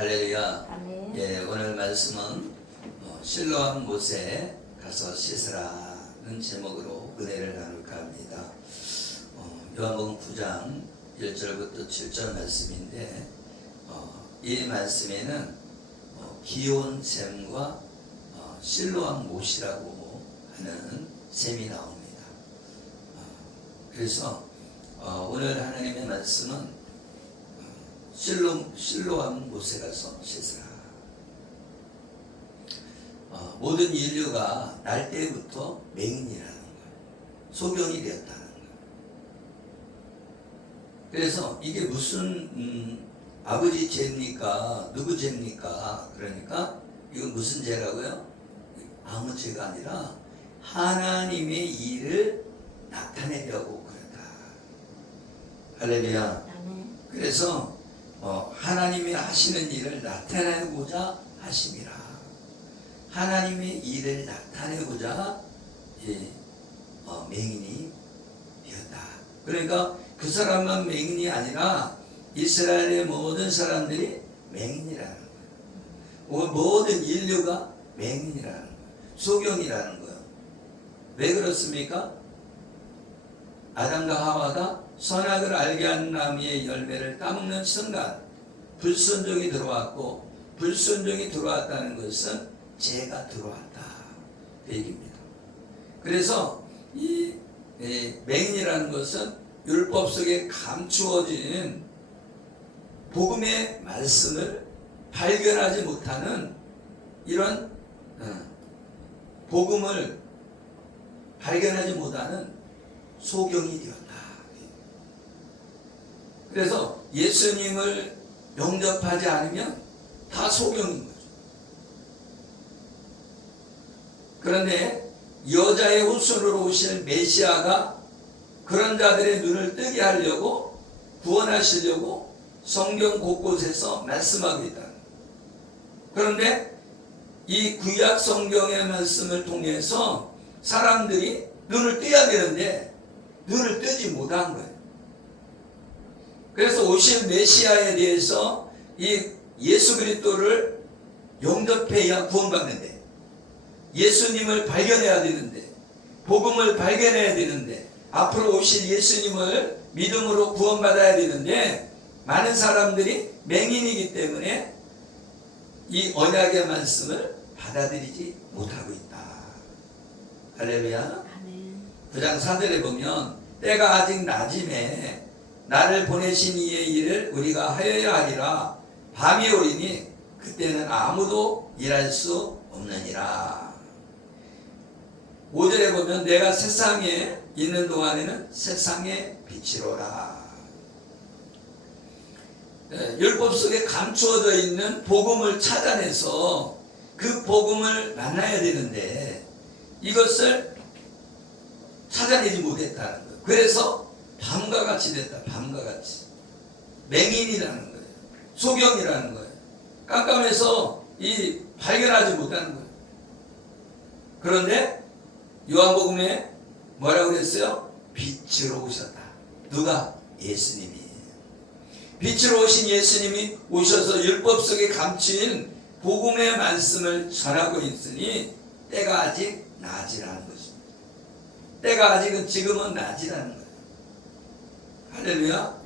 할렐루야. 아멘. 예, 오늘 말씀은 실로암 못에 가서 씻으라는 제목으로 은혜를 나눌까 합니다. 요한복음 9장 1절부터 7절 말씀인데 이 말씀에는 기온샘과 실로암 못이라고 하는 셈이 나옵니다. 그래서 오늘 하나님의 말씀은 실로암 못에 가서 씻으라. 모든 인류가 날 때부터 맹인이라는 거예요. 소경이 되었다는 거예요. 그래서 이게 무슨 아버지 죄입니까? 누구 죄입니까? 그러니까 이건 무슨 죄라고요? 아무 죄가 아니라 하나님의 일을 나타내려고 그랬다. 할렐루야. 아멘. 그래서 하나님이 하시는 일을 나타내고자 하심이라. 하나님의 일을 나타내고자 맹인이 되었다. 그러니까 그 사람만 맹인이 아니라 이스라엘의 모든 사람들이 맹인이라는 거예요. 모든 인류가 맹인이라는 거예요. 소경이라는 거예요. 왜 그렇습니까? 아담과 하와가 선악을 알게 한 나무의 열매를 따먹는 순간 불순종이 들어왔고, 불순종이 들어왔다는 것은 죄가 들어왔다 그 얘기입니다. 그래서 이 맹인이라는 것은 율법 속에 감추어진 복음의 말씀을 발견하지 못하는 이런 복음을 발견하지 못하는 소경이 되었다. 그래서 예수님을 영접하지 않으면 다 소경인 거죠. 그런데 여자의 후손으로 오실 메시아가 그런 자들의 눈을 뜨게 하려고 구원하시려고 성경 곳곳에서 말씀하고 있다. 그런데 이 구약 성경의 말씀을 통해서 사람들이 눈을 뜨야 되는데 눈을 뜨지 못한 거예요. 그래서 오실 메시아에 대해서 이 예수 그리스도를 영접해야 구원받는데, 예수님을 발견해야 되는데, 복음을 발견해야 되는데, 앞으로 오실 예수님을 믿음으로 구원받아야 되는데, 많은 사람들이 맹인이기 때문에 이 언약의 말씀을 받아들이지 못하고 있다. 할렐루야. 아멘. 9장 4절에 보면 때가 아직 낮임에 나를 보내신 이의 일을 우리가 하여야 하리라. 밤이 오리니 그때는 아무도 일할 수 없느니라. 5절에 보면 내가 세상에 있는 동안에는 세상의 빛이로라. 율법 속에 감추어져 있는 복음을 찾아내서 그 복음을 만나야 되는데 이것을 찾아내지 못했다는 거예요. 그래서 밤과 같이 됐다. 밤과 같이. 맹인이라는 거예요. 소경이라는 거예요. 깜깜해서 발견하지 못하는 거예요. 그런데 요한복음에 뭐라고 그랬어요? 빛으로 오셨다. 누가? 예수님이. 빛으로 오신 예수님이 오셔서 율법 속에 감추인 복음의 말씀을 전하고 있으니 때가 아직 낮이라는 것입니다. 때가 아직은 지금은 낮이라는 거예요. 할렐루야.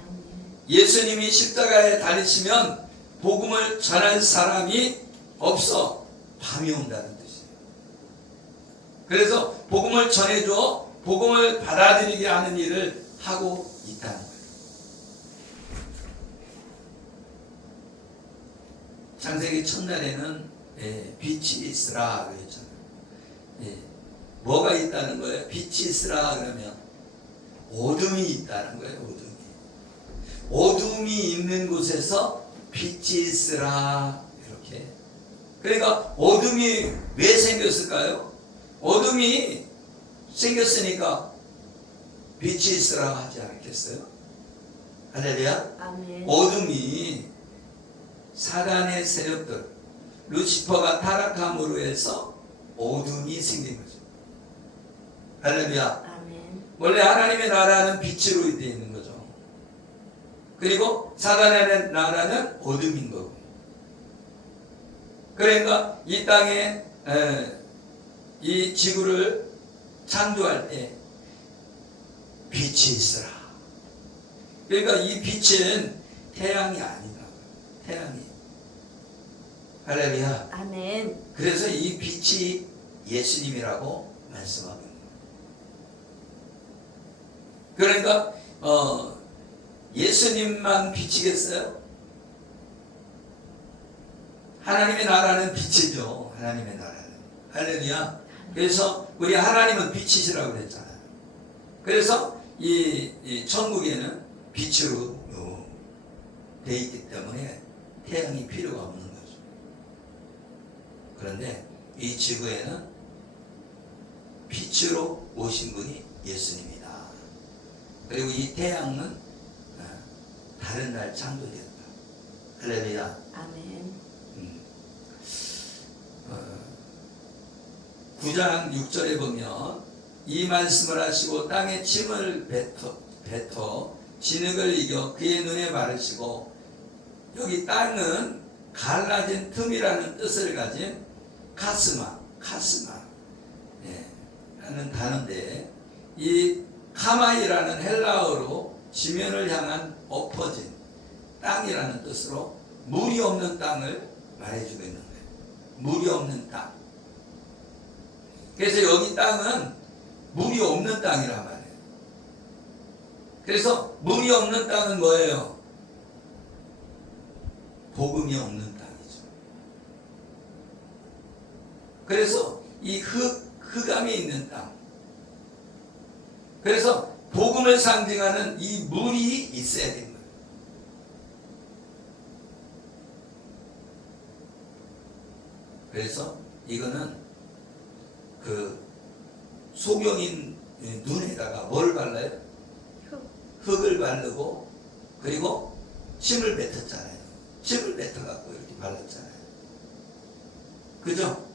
예수님이 십자가에 달리시면 복음을 전할 사람이 없어. 밤이 온다는 뜻이에요. 그래서 복음을 전해줘 복음을 받아들이게 하는 일을 하고 있다는 거예요. 창세기 첫날에는 빛이 있으라 그랬잖아요. 뭐가 있다는 거예요? 빛이 있으라 그러면 어둠이 있다는 거예요. 어둠이 있는 곳에서 빛이 있으라 이렇게. 그러니까 어둠이 왜 생겼을까요? 어둠이 생겼으니까 빛이 있으라 하지 않겠어요? 할렐루야. 아멘. 어둠이 사단의 세력들, 루시퍼가 타락함으로 해서 어둠이 생긴 거죠. 할렐루야. 아멘. 원래 하나님의 나라는 빛으로 되어 있는 거죠. 그리고 사단의 나라는 어둠인 거고. 그러니까 이 땅에 이 지구를 창조할 때 빛이 있으라. 그러니까 이 빛은 태양이 아니다. 태양이. 할렐루야. 아멘. 그래서 이 빛이 예수님이라고 말씀하고 있는 거예요. 그러니까 예수님만 빛이겠어요? 하나님의 나라는 빛이죠. 하나님의 나라는. 할렐루야. 그래서 우리 하나님은 빛이시라고 그랬잖아요. 그래서 이 천국에는 빛으로 되어 있기 때문에 태양이 필요가 없는 거죠. 그런데 이 지구에는 빛으로 오신 분이 예수님이다. 그리고 이 태양은 다른 날 창조되었다. 할렐루야. 아멘. 9장 6절에 보면 이 말씀을 하시고 땅에 침을 뱉어 진흙을 이겨 그의 눈에 바르시고, 여기 땅은 갈라진 틈이라는 뜻을 가진 카스마 라는 단어인데, 이 카마이라는 헬라어로 지면을 향한 엎어진 땅이라는 뜻으로 물이 없는 땅을 말해주고 있는 거예요. 물이 없는 땅. 그래서 여기 땅은 물이 없는 땅이란 말이에요. 그래서 물이 없는 땅은 뭐예요? 복음이 없는 땅이죠. 그래서 이 흑암이 있는 땅. 그래서 복음을 상징하는 이 물이 있어야 되는 거예요. 그래서 이거는 그 소경인 눈에다가 뭘 발라요? 흙을 바르고, 그리고 침을 뱉었잖아요. 침을 뱉어갖고 이렇게 발랐잖아요. 그죠?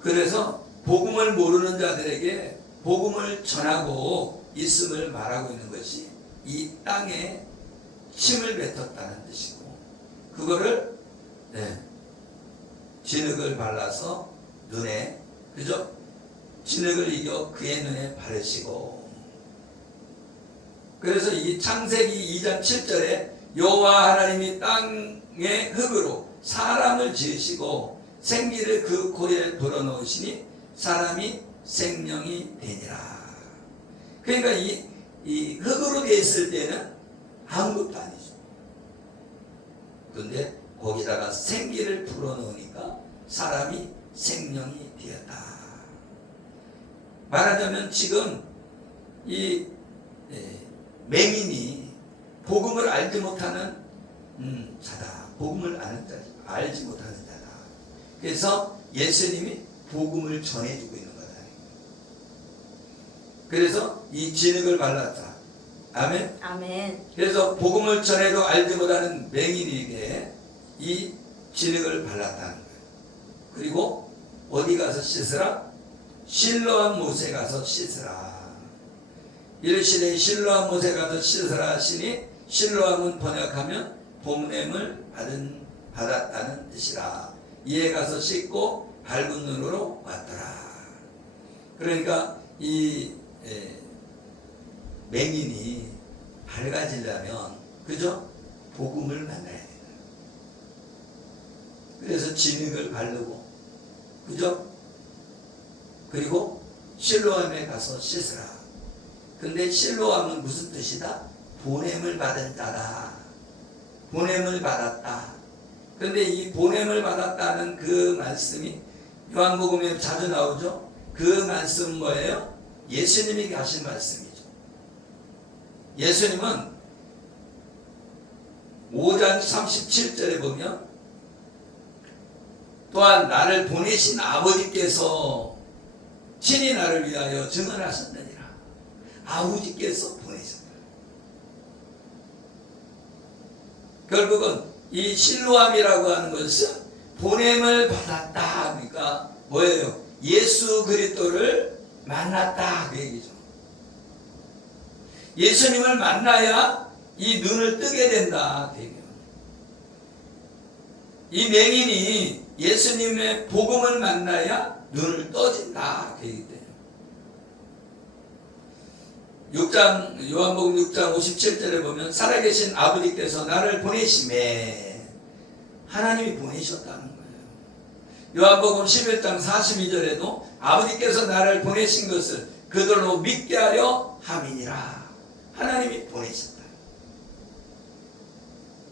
그래서 복음을 모르는 자들에게 복음을 전하고 있음을 말하고 있는 것이 이 땅에 침을 뱉었다는 뜻이고, 그거를 진흙을 발라서 눈에, 그죠? 진흙을 이겨 그의 눈에 바르시고. 그래서 이 창세기 2장 7절에 여호와 하나님이 땅의 흙으로 사람을 지으시고 생기를 그 코에 불어넣으시니 사람이 생명이 되니라. 그러니까 이 흙으로 되어 있을 때는 아무것도 아니죠. 그런데 거기다가 생기를 불어넣으니까 사람이 생명이 되었다. 말하자면 지금 이 맹인이 복음을 알지 못하는 자다. 복음을 아는 자다. 알지 못하는 자다. 그래서 예수님이 복음을 전해주고 있는 거다. 그래서 이 진흙을 발랐다. 아멘. 아멘. 그래서 복음을 전해도 알지 못하는 맹인에게 이 진흙을 발랐다는 거예요. 그리고 어디 가서 씻으라? 실로암 못에 가서 씻으라. 이르시되 실로암 못에 가서 씻으라 하시니, 실로암은 번역하면 보냄을 받았다는 뜻이라. 이에 가서 씻고 밝은 눈으로 왔더라. 그러니까 이 맹인이 밝아지려면, 그죠? 복음을 만나야 된다. 그래서 진흙을 바르고, 그죠? 그리고 실로암에 가서 씻으라. 근데 실로암은 무슨 뜻이다? 보냄을 받은 자다. 보냄을 받았다. 근데 이 보냄을 받았다는 그 말씀이 요한복음에 자주 나오죠? 그 말씀은 뭐예요? 예수님이 하신 말씀이죠. 예수님은 5장 37절에 보면, 또한 나를 보내신 아버지께서 친히 나를 위하여 증언하셨느니라. 아버지께서 보내셨다. 결국은 이 실로암이라고 하는 것은 보냄을 받았다. 그러니까 뭐예요? 예수 그리스도를 만났다. 그 얘기죠. 예수님을 만나야 이 눈을 뜨게 된다. 그 얘기예요. 이 맹인이 예수님의 복음을 만나야 눈을 떠진다. 그 얘기예요. 6장 요한복음 6장 57절에 보면 살아계신 아버지께서 나를 보내심에 하나님이 보내셨다는 거예요. 요한복음 11장 42절에도 아버지께서 나를 보내신 것을 그들로 믿게 하려 함이니라. 하나님이 보내셨다.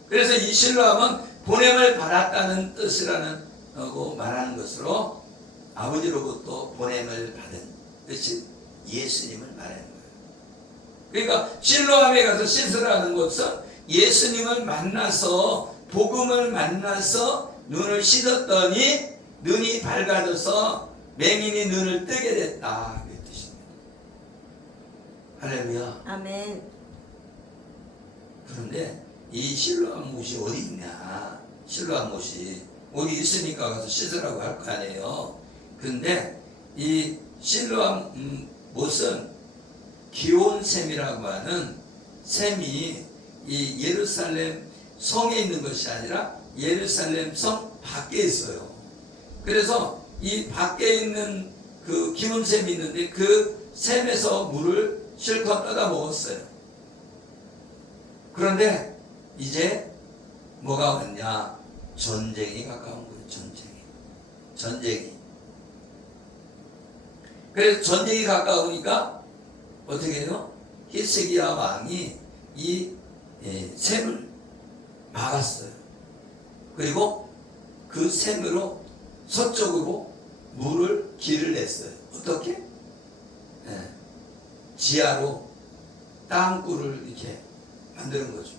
그래서 이 실로함은 보냄을 받았다는 뜻이라는 거 말하는 것으로 아버지로부터 보냄을 받은 뜻이 예수님을 말하는 거예요. 그러니까 실로함에 가서 씻으라는 것은 예수님을 만나서 복음을 만나서 눈을 씻었더니 눈이 밝아져서 맹인이 눈을 뜨게 됐다. 그 뜻입니다. 할렐루야. 아멘. 그런데 이 실로암 못이 어디 있냐? 실로암 못이 어디 있으니까 가서 씻으라고 할 거 아니에요. 근데 이 실로암 못은 기온샘이라고 하는 샘이 이 예루살렘 성에 있는 것이 아니라 예루살렘 성 밖에 있어요. 그래서 이 밖에 있는 그 기온샘이 있는데 그 샘에서 물을 실컷 떠다 먹었어요. 그런데 이제 뭐가 왔냐? 전쟁이 가까운 거예요. 전쟁이. 그래서 전쟁이 가까우니까 어떻게 해요? 히스기야 왕이 이 샘을 막았어요. 그리고 그 샘으로 서쪽으로 길을 냈어요. 어떻게? 지하로 땅굴을 이렇게 만드는 거죠.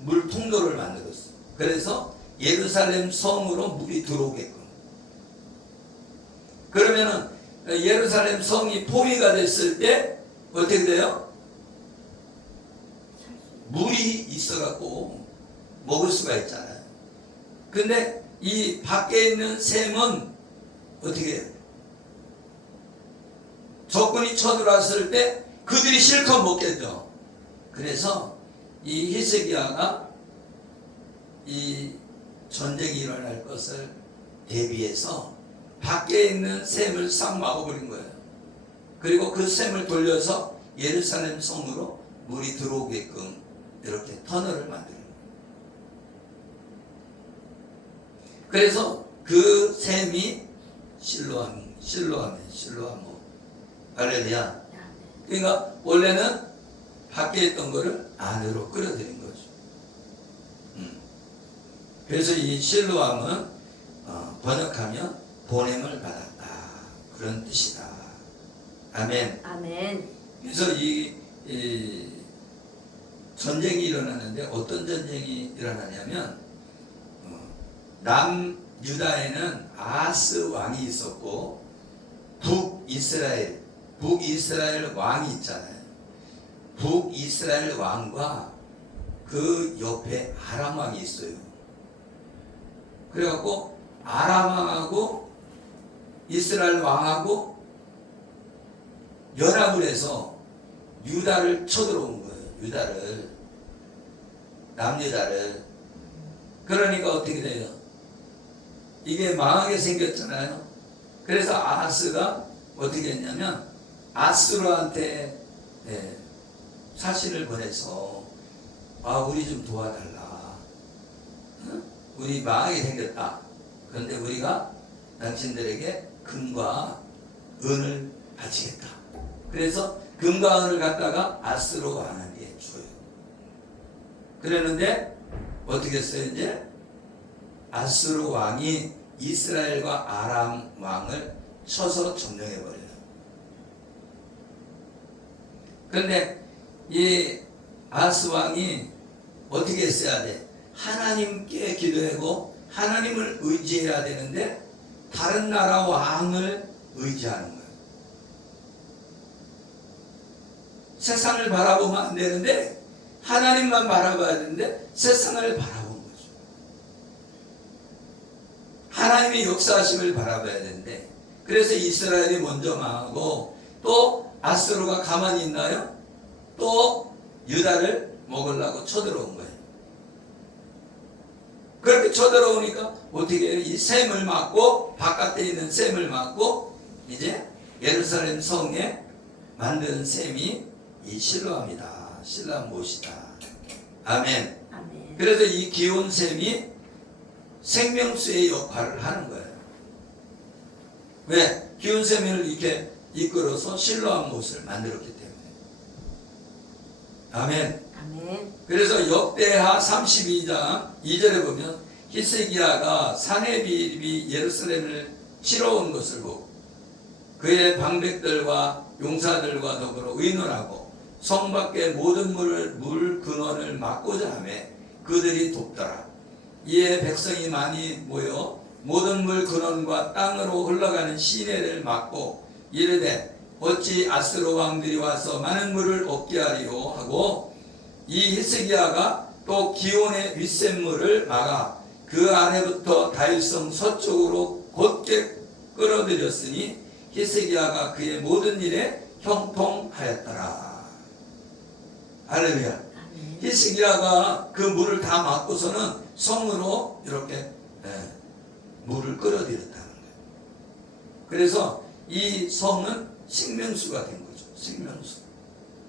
물 통로를 만들었어요. 그래서 예루살렘 성으로 물이 들어오게끔. 그러면은 예루살렘 성이 포위가 됐을 때 어떻게 돼요? 물이 있어갖고 먹을 수가 있잖아요. 근데 이 밖에 있는 샘은 어떻게 해요? 적군이 쳐들어왔을 때 그들이 실컷 먹겠죠. 그래서 이 히스기야가 이 전쟁이 일어날 것을 대비해서 밖에 있는 샘을 싹 막아버린 거예요. 그리고 그 샘을 돌려서 예루살렘 성으로 물이 들어오게끔 이렇게 터널을 만드는 거예요. 그래서 그 샘이 실로암. 할렐루야. 그러니까 원래는 밖에 있던 거를 안으로 끌어들인 거죠. 그래서 이 실로암은 번역하면 보냄을 받았다. 그런 뜻이다. 아멘. 아멘. 그래서 이 전쟁이 일어나는데 어떤 전쟁이 일어나냐면 남유다에는 아하스 왕이 있었고 북이스라엘 왕이 있잖아요. 북이스라엘 왕과 그 옆에 아람 왕이 있어요. 그래갖고 아람 왕하고 이스라엘 왕하고 연합을 해서 유다를 쳐들어온 거예요. 남유다를. 그러니까 어떻게 돼요? 이게 망하게 생겼잖아요. 그래서 아하스가 어떻게 했냐면 아스루한테 사신을 보내서 우리 좀 도와달라. 우리 망하게 생겼다. 그런데 우리가 당신들에게 금과 은을 바치겠다. 그래서 금과 은을 갖다가 아스루 왕에게 줘요. 그랬는데 어떻게 했어요? 이제 아스루 왕이 이스라엘과 아람 왕을 쳐서 점령해버려요. 그런데 이 아하스 왕이 어떻게 했어야 돼? 하나님께 기도하고 하나님을 의지해야 되는데 다른 나라 왕을 의지하는 거예요. 세상을 바라보면 안 되는데 하나님만 바라봐야 되는데 세상을 바라본 거죠. 하나님의 역사하심을 바라봐야 되는데 그래서 이스라엘이 먼저 망하고 또 아스루가 가만히 있나요? 또 유다를 먹으려고 쳐들어온 거예요. 그렇게 쳐들어오니까 어떻게 해요? 이 셈을 맞고 바깥에 있는 셈을 맞고 이제 예루살렘 성에 만든 셈이 이 실로암이다. 실로암 못이다. 아멘. 아멘. 그래서 이 기온 셈이 생명수의 역할을 하는 거예요. 왜? 기온 셈을 이렇게 이끌어서 실로암 못을 만들었기 때문에. 아멘. 아멘. 그래서 역대하 32장 2절에 보면 히스기야가 사내비립이 예루살렘을 치러 온 것을 보고 그의 방백들과 용사들과 더불어 의논하고 성 밖의 모든 물 근원을 막고자 하며 그들이 돕더라. 이에 백성이 많이 모여 모든 물 근원과 땅으로 흘러가는 시내를 막고 이르되 어찌 아스로 왕들이 와서 많은 물을 얻게 하리요 하고 이 히스기야가 또 기온의 윗샘물을 막아 그 아래부터 다윗성 서쪽으로 곧게 끌어들였으니 히스기야가 그의 모든 일에 형통하였더라. 할렐루야. 아멘. 히스기야가 그 물을 다 막고서는 성으로 이렇게 물을 끌어들였다는 거예요. 그래서 이 성은 생명수가 된 거죠. 생명수.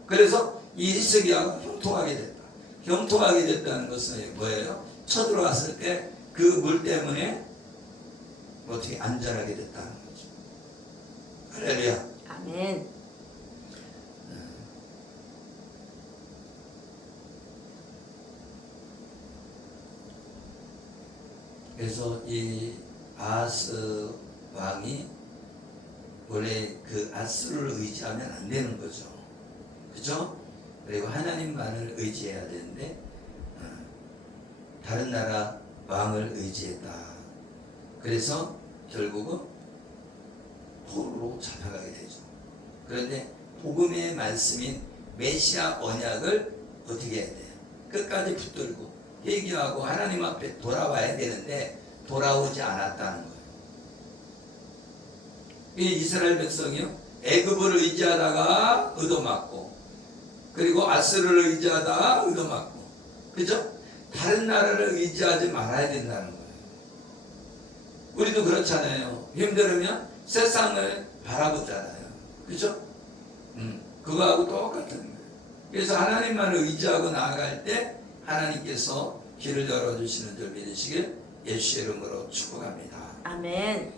그래서 이 히스기야가 형통하게 됐다. 형통하게 됐다는 것은 뭐예요? 쳐들어왔을 때 그 물 때문에 어떻게 안전하게 됐다는 거죠. 할렐루야. 아멘. 그래서 이 아하스 왕이 원래 그 아스를 의지하면 안 되는 거죠. 그죠? 그리고 하나님만을 의지해야 되는데 다른 나라 왕을 의지했다. 그래서 결국은 포로로 잡혀가게 되죠. 그런데 복음의 말씀인 메시아 언약을 어떻게 해야 돼요? 끝까지 붙들고 회개하고 하나님 앞에 돌아와야 되는데 돌아오지 않았다는 거예요. 이 이스라엘 백성이요, 애굽을 의지하다가 얻어맞고 그리고 아스르를 의지하다가 얻어맞고, 그죠? 다른 나라를 의지하지 말아야 된다는 거예요. 우리도 그렇잖아요. 힘들으면 세상을 바라보잖아요. 그죠? 그거하고 똑같은 거예요. 그래서 하나님만을 의지하고 나아갈 때 하나님께서 길을 열어주시는 줄 믿으시길 예수의 이름으로 축복합니다. 아멘.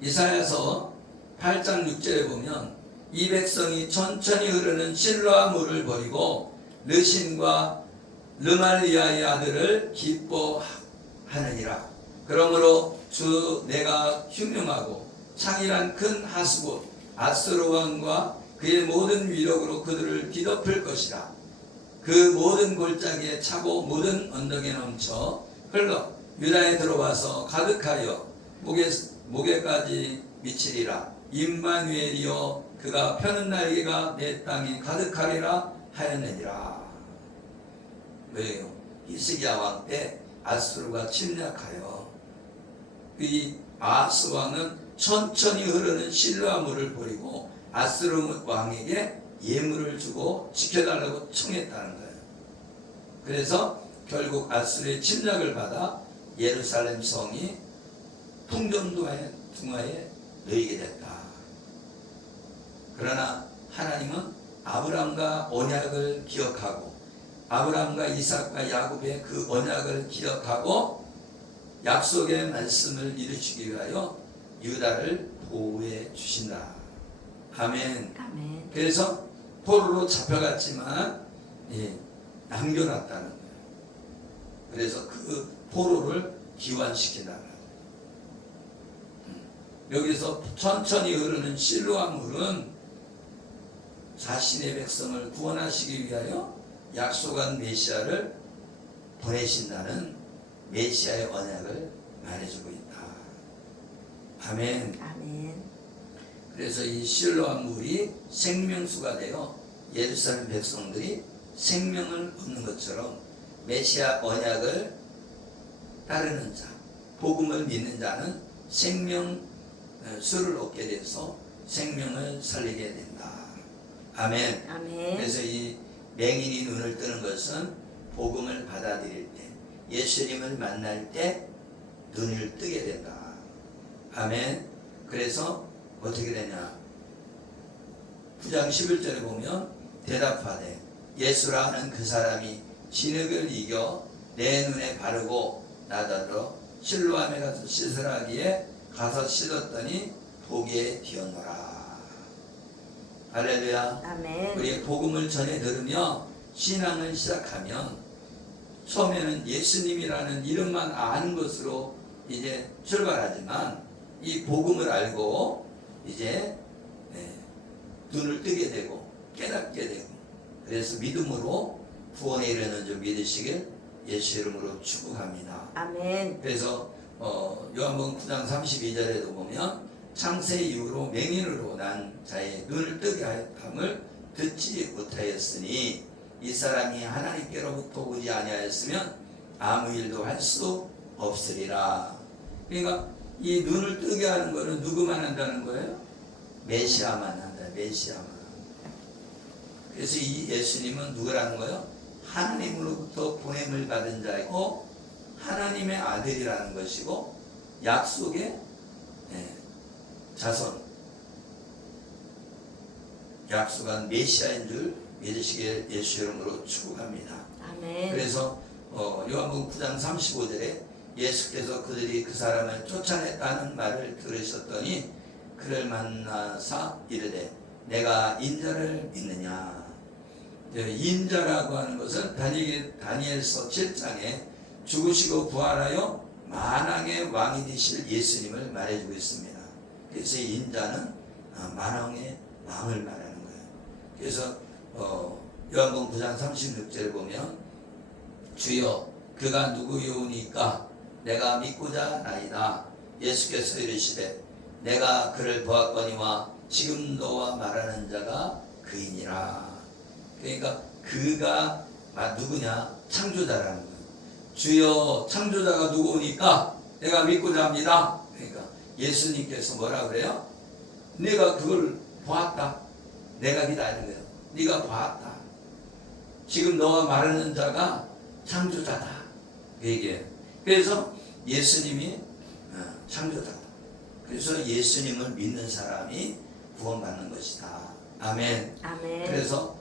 이사야서 8장 6절에 보면 이 백성이 천천히 흐르는 실로아 물을 버리고 르신과 르말리아의 아들을 기뻐하느니라. 그러므로 주 내가 흉흉하고 창이란 큰 하수곳 아스로 왕과 그의 모든 위력으로 그들을 뒤덮을 것이라. 그 모든 골짜기에 차고 모든 언덕에 넘쳐 흘러 유다에 들어와서 가득하여 목에까지 미치리라. 임마누엘이여 그가 펴는 날개가 내 땅에 가득하리라 하였느니라. 왜요? 히스기야 왕 때 아수르가 침략하여 이 아하스 왕은 천천히 흐르는 실로아 물을 버리고 아스르 왕에게 예물을 주고 지켜달라고 청했다는 거예요. 그래서 결국 아수르의 침략을 받아 예루살렘 성이 풍전등화에 놓이게 됐다. 그러나 하나님은 아브라함과 언약을 기억하고 아브라함과 이삭과 야곱의 그 언약을 기억하고 약속의 말씀을 이루시기 위하여 유다를 보호해 주신다. 아멘. 아멘. 그래서 포로로 잡혀갔지만 남겨놨다는 거예요. 그래서 그 포로를 기환시킨다는 거예요. 여기서 천천히 흐르는 실로아 물은 자신의 백성을 구원하시기 위하여 약속한 메시아를 보내신다는 메시아의 언약을 말해주고 있다. 아멘. 아멘. 그래서 이 실로아 물이 생명수가 되어 예루살렘 백성들이 생명을 얻는 것처럼 메시아 언약을 따르는 자, 복음을 믿는 자는 생명수를 얻게 돼서 생명을 살리게 된다. 아멘. 아멘. 그래서 이 맹인이 눈을 뜨는 것은 복음을 받아들일 때, 예수님을 만날 때 눈을 뜨게 된다. 아멘. 그래서 어떻게 되냐? 9장 11절에 보면 대답하되 예수라 하는 그 사람이 진흙을 이겨 내 눈에 바르고 나더러 실로암에 가서 씻으라 하기에 가서 씻었더니 보기에 띄었노라. 할렐루야. 아멘. 우리 복음을 전해 들으며 신앙을 시작하면 처음에는 예수님이라는 이름만 아는 것으로 이제 출발하지만 이 복음을 알고 이제 눈을 뜨게 되고 깨닫게 되고 그래서 믿음으로 구원에 이르는 줄 믿으시길 예수 이름으로 축복합니다. 아멘. 그래서 요한복음 9장 32절에도 보면 창세 이후로 맹인으로 난 자의 눈을 뜨게 함을 듣지 못하였으니 이 사람이 하나님께로부터 오지 아니하였으면 아무 일도 할 수 없으리라. 그러니까 이 눈을 뜨게 하는 거는 누구만 한다는 거예요? 메시아만 한다. 메시아만. 그래서 이 예수님은 누구라는 거예요? 하나님으로부터 보냄을 받은 자이고 하나님의 아들이라는 것이고 약속의 자손, 약속한 메시아인 줄 믿으시기에 예수 이름으로 축복합니다. 아멘. 그래서 요한복음 9장 35절에 예수께서 그들이 그 사람을 쫓아냈다는 말을 들으셨더니 그를 만나사 이르되 내가 인자를 믿느냐. 인자라고 하는 것은 다니엘서 7장에 죽으시고 부활하여 만왕의 왕이 되실 예수님을 말해주고 있습니다. 그래서 인자는 만왕의 왕을 말하는 거예요. 그래서 요한복음 9장 36절에 보면 주여 그가 누구요니까 내가 믿고자 나이다. 예수께서 이르시되 내가 그를 보았거니와 지금 너와 말하는 자가 그이니라. 그러니까 그가 누구냐? 창조자라는 거예요. 주여 창조자가 누구니까 내가 믿고자 합니다. 그러니까 예수님께서 뭐라 그래요? 내가 그걸 보았다. 내가 기다리는 거예요. 네가 보았다. 지금 너와 말하는 자가 창조자다. 그 얘기예요. 그래서 예수님이 창조자다. 그래서 예수님을 믿는 사람이 구원받는 것이다. 아멘. 아멘. 그래서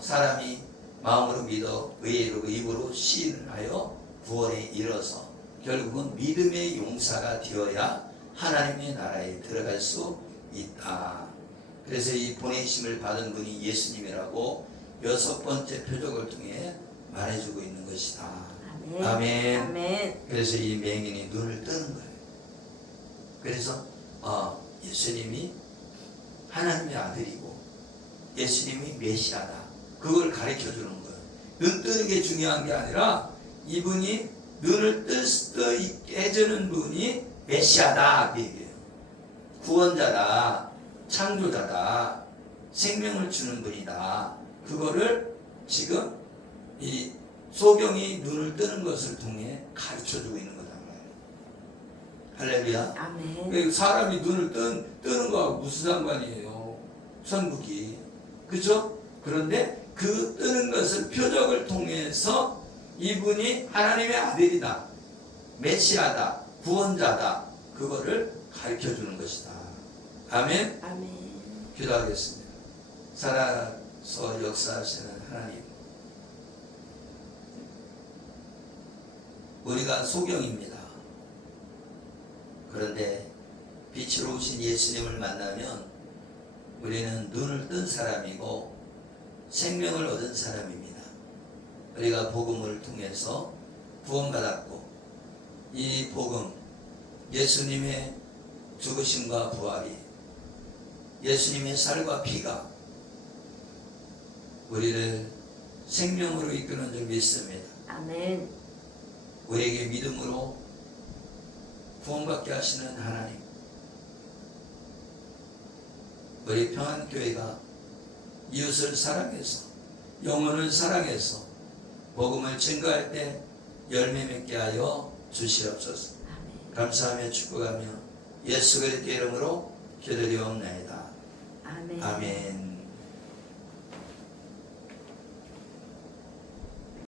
사람이 마음으로 믿어 의에 이르고 입으로 시인하여 구원에 이르러서 결국은 믿음의 용사가 되어야 하나님의 나라에 들어갈 수 있다. 그래서 이 보내심을 받은 분이 예수님이라고 6번째 표적을 통해 말해주고 있는 것이다. 아멘. 아멘. 아멘. 그래서 이 맹인이 눈을 뜨는 거예요. 그래서 예수님이 하나님의 아들이고 예수님이 메시아다. 그걸 가르쳐 주는 거예요. 눈 뜨는 게 중요한 게 아니라 이분이 눈을 뜨게 해주는 분이 메시아다. 그 얘기예요. 구원자다. 창조자다. 생명을 주는 분이다. 그거를 지금 이 소경이 눈을 뜨는 것을 통해 가르쳐 주고 있는 거잖아요. 할렐루야. 아멘. 사람이 눈을 뜨는 거하고 무슨 상관이에요? 천국이. 그죠? 그런데 그 뜨는 것을 표적을 통해서 이분이 하나님의 아들이다. 메시아다. 구원자다. 그거를 가르쳐 주는 것이다. 아멘. 아멘. 기도하겠습니다. 살아서 역사하시는 하나님, 우리가 소경입니다. 그런데 빛으로 오신 예수님을 만나면 우리는 눈을 뜬 사람이고 생명을 얻은 사람입니다. 우리가 복음을 통해서 구원받았고 이 복음, 예수님의 죽으심과 부활이, 예수님의 살과 피가 우리를 생명으로 이끄는 줄 믿습니다. 아멘. 우리에게 믿음으로 구원받게 하시는 하나님, 우리 평안교회가 이웃을 사랑해서 영혼을 사랑해서 복음을 증거할 때 열매 맺게 하여 주시옵소서. 아멘. 감사하며 축복하며 예수 그리스도의 이름으로 기도드리옵나이다. 아멘. 아멘.